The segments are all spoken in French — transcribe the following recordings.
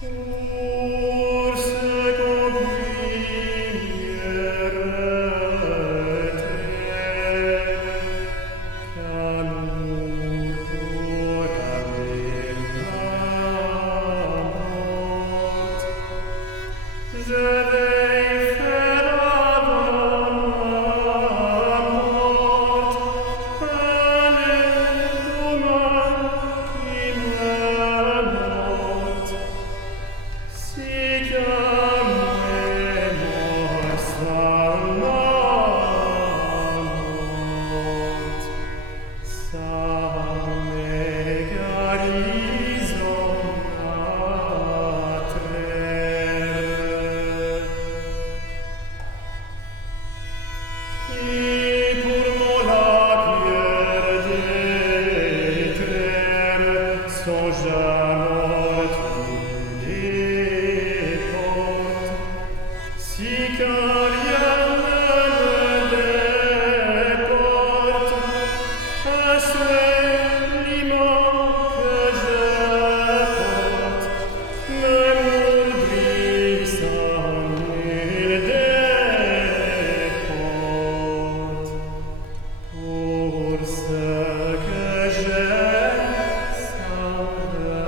Pour ce qu'aucune qu'amour pour haver morte, je vais faire avant ma morte un étourment qui me monte, si comme est mort sa morte, sa m'égalison atre. Qui pour mon laquelle détraire songea morte les portes, si qu'un rien ne me déporte, un souhait vivant que je porte, l'amour brille sans nul déporte. Pour ce que j'aime sans terme.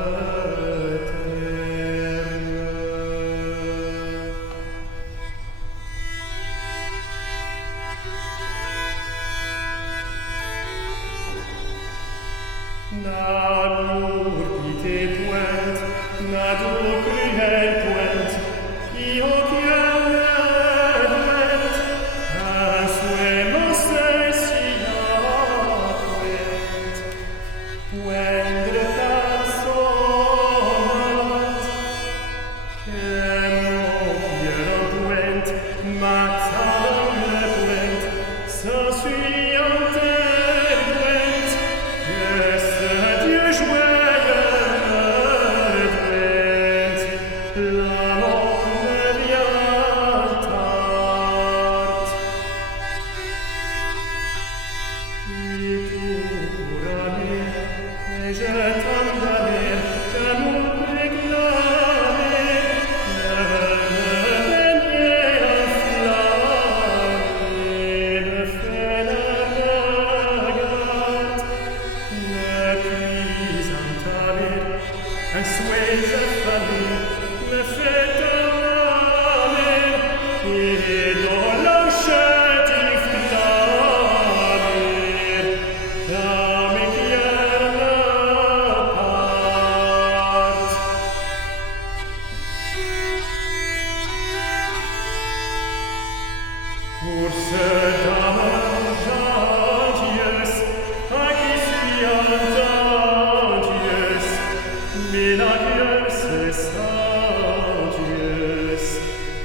L'amour pitié pointe, n'a d'eau cruelle pointe, qui aucun doute, un souhait mon seul si pointe, poindre par son note, que mon cœur en pointe, ma tendre pointe, s'ensuit en terre pointe, que ce Dieu joyeux pointe, la mort me vient tarte. Puis tout couronné, et je t'endamné, d'amour réclamé, ne baignez enflammé, ne fais la regarde, ne puis entamer, un souhait affamé, me fait avaler, et dans l'enchette inflammée, dans mes cœurs me parte. Pour ce dame gentieuse, à qui suis entendieuse, miraculeuse, sentieuse,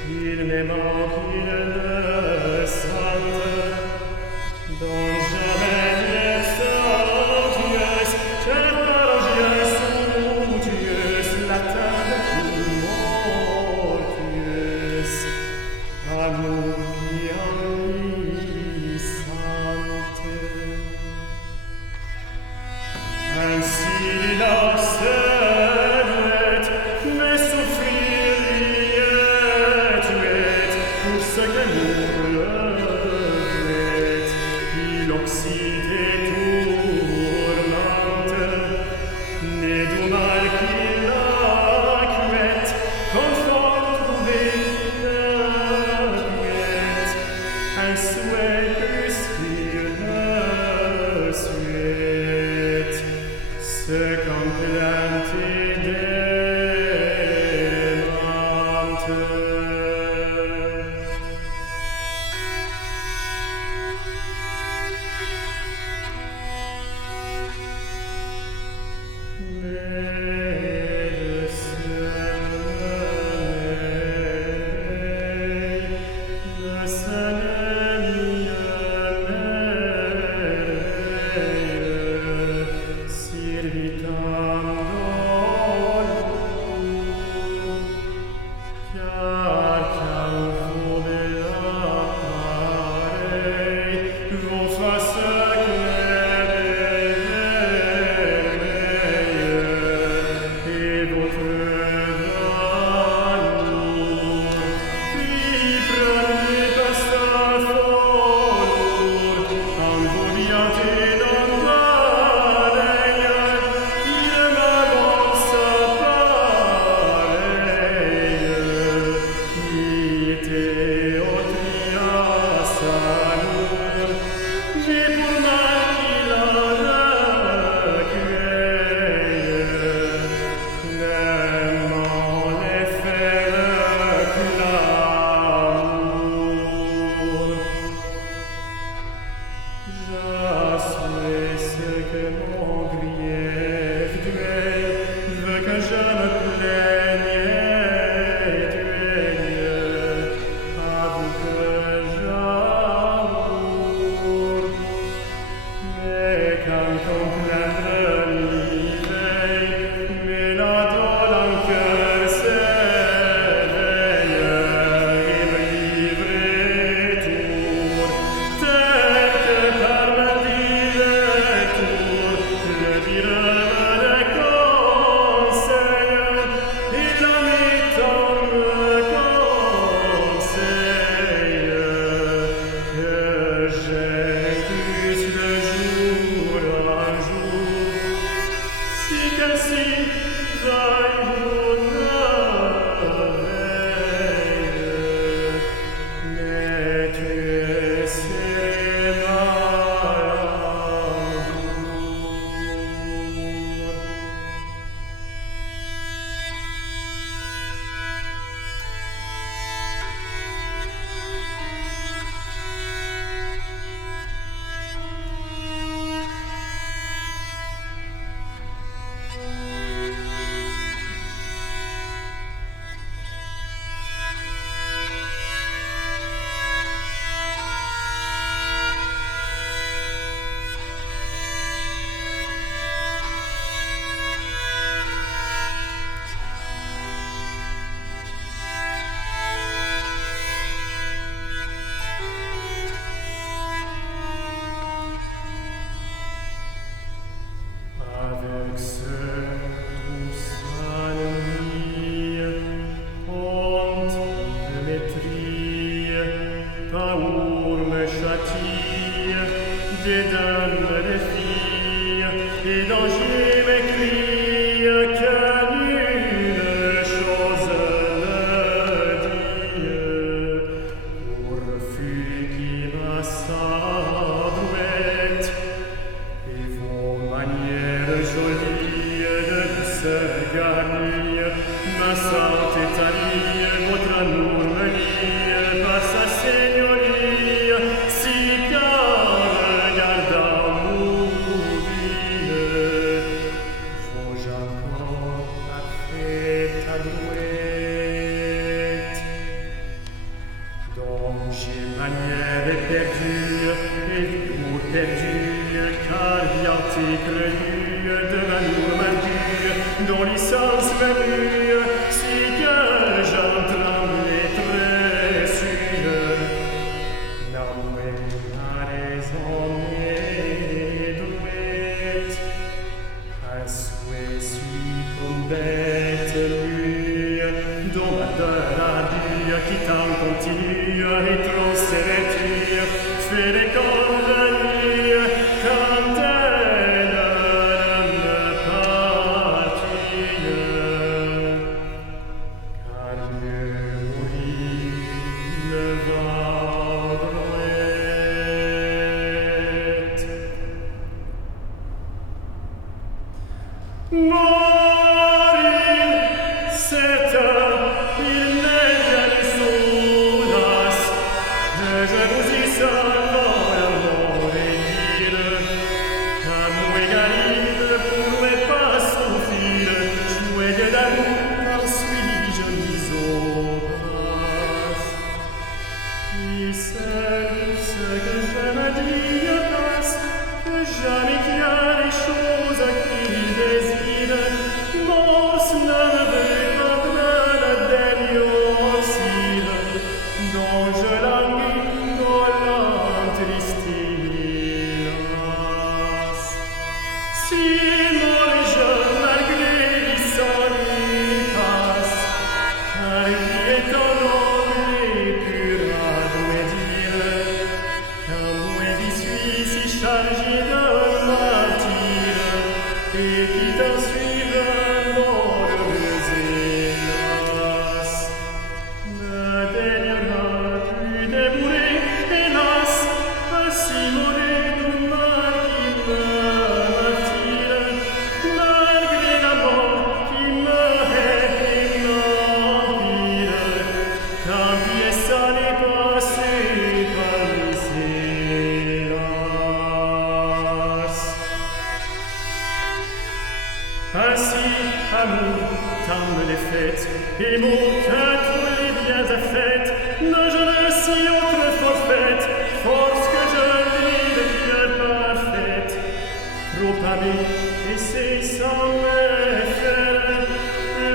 il me manque une sainte, dont jamais n'est sentieuse, chère paragieuse, soudieuse, la table mortueuse, amour qui ennuie dont malheur adieu, qui t'en continue et trop s'évertue, fait des convenus quand elle ne partille. Car mieux mourir ne vaudrait. Mourir, c'est il n'est jamais soudace, que je vous y salve l'amour et dire qu'à mon égalide pourrait pas souffrir, jouer d'amour en suis-je mis au bras. Qui sait ce que je me dis passe, que jamais qu'il y a des choses qu'il désire, Mors ne me veut pas la dernière oscille, dont je languis dans l'entristesse. Si mon jeune malgré l'issue passe, car qui est un homme et pur à douer dire, qu'un moi qui suis si chargé de martyr, et qui t'en suive malheureuse hélas, ne daignera plus dévouer, hélas, ainsi mourir du mal qui me martyre, malgré la mort qui me hait et m'empire, tant pis et ça n'est passé par les hélas. Ainsi, amour, tant les fêtes, et mon cœur tous les biens à fête, ne je ne si autre forfait, force que je vis de cœur parfaite, trop amé, et c'est sans méfaire,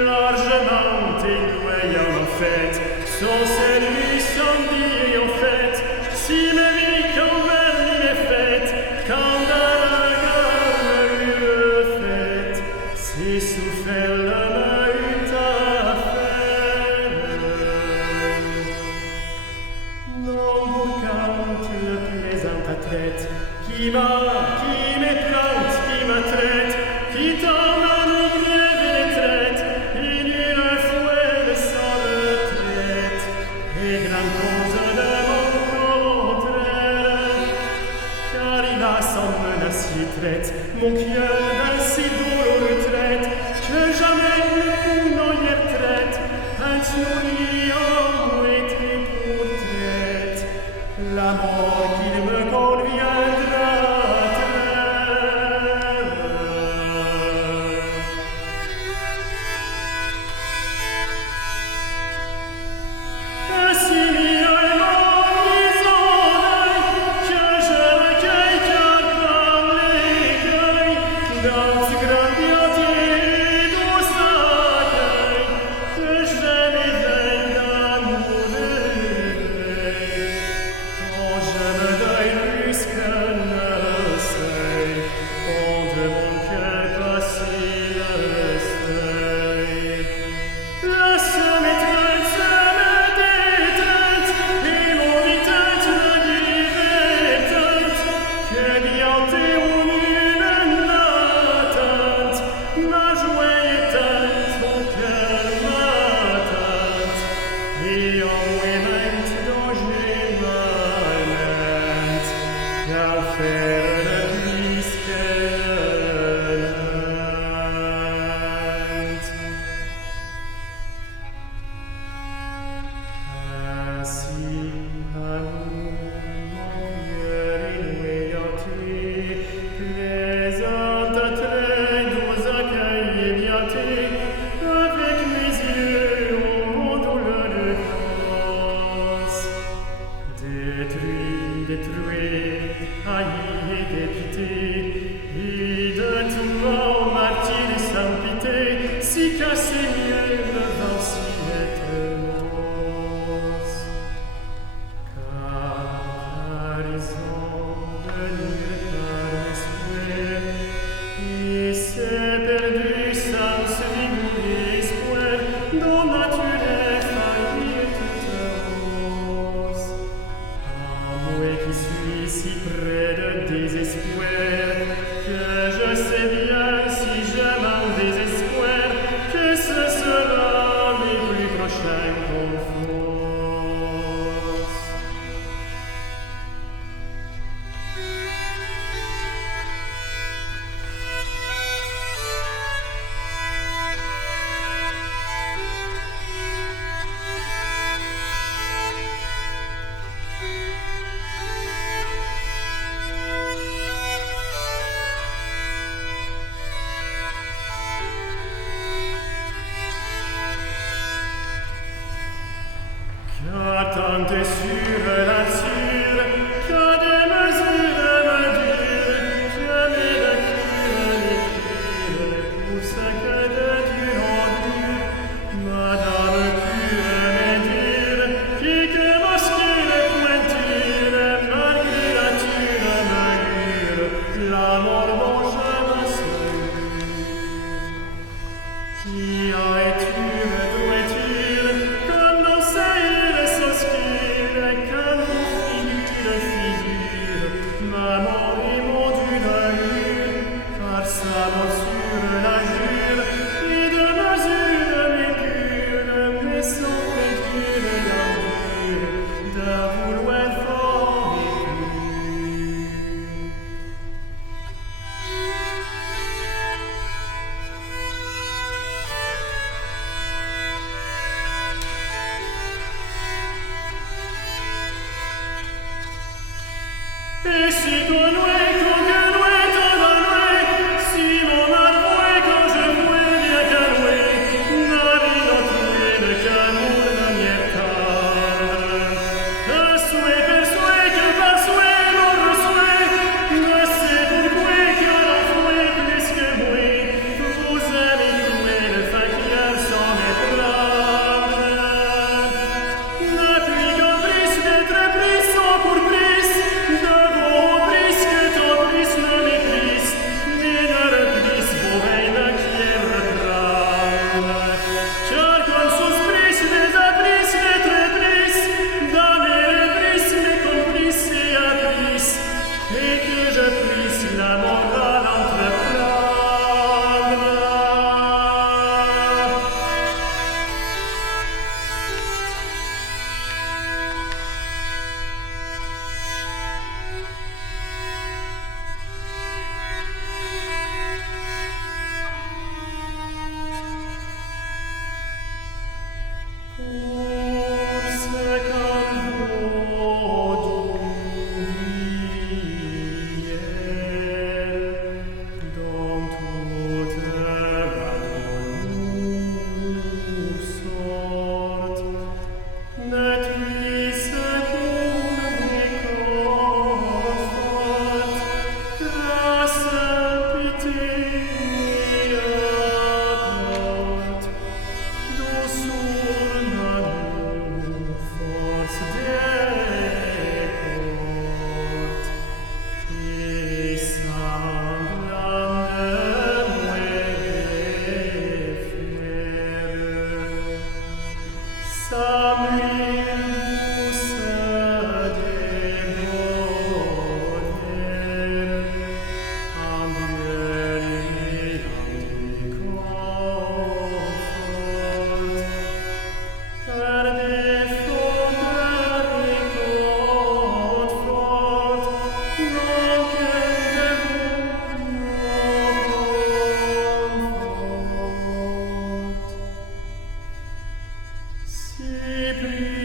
largement éloignant en fait, sans celui sans dit en fait, si mes vies qu'en vernis est faite, quand dans la gamme lieu faite, c'est souffert le meute à faire. Non, quand le plaisant à traite, qui m'éplante, qui m'attraite, qui t'emmène grève et les traite, il y a un fouet de sa retraite, et grande cause de mon contraire, car il a sans menace y traite, mon cœur d'un si douloureux traite, que jamais le coup n'en y retraite, un souris en été pour traite, la mort qu'il me conviendra traire. Si mieux est mon misonneuil, que je recueille car par l'écueil, dans ce grand biotier d'où s'accueille, que j'aime et veille d'amour de veille, quand je tente sur la nature, qu'à des mesures mesures, jamais de cure, pour ce que de dur en dur, Madame cure mais dure, qui que masquille pointure, malgré la tune me la mort dont je me souviens. Qui a étude, d'où est-il, comme dans ces îles s'oscille, que nous figure, maman et mon d'une allure, par sa morsure la jure, et de mesure mais pure, mais sans pédule l'amour, d'un vouloir fort et pur. Et si ton oué, ton guenoué, ton anoué, si mon armoué, quand je mouais bien canoué, n'avait notre oué de camour de mietard. Un souhait persué que par souhait mon ressouhait, ne sait pourquoi qu'un enfoué plus que moi, vous aimez trouver le fakir sans méprendre. N'appuie qu'un prise d'être pris sans pour prise, et que je puisse la morale entreprendre. Pour ce qu'un beau dont toute ma douce sorte ne puisse pour réconforte grâce, pitié apporte, douceur d'amour, force déporte, et semblable sa mule douce débonnaire, en duel et en déconforte, par défaut de réconforte, non qu'elle conforte. Si plus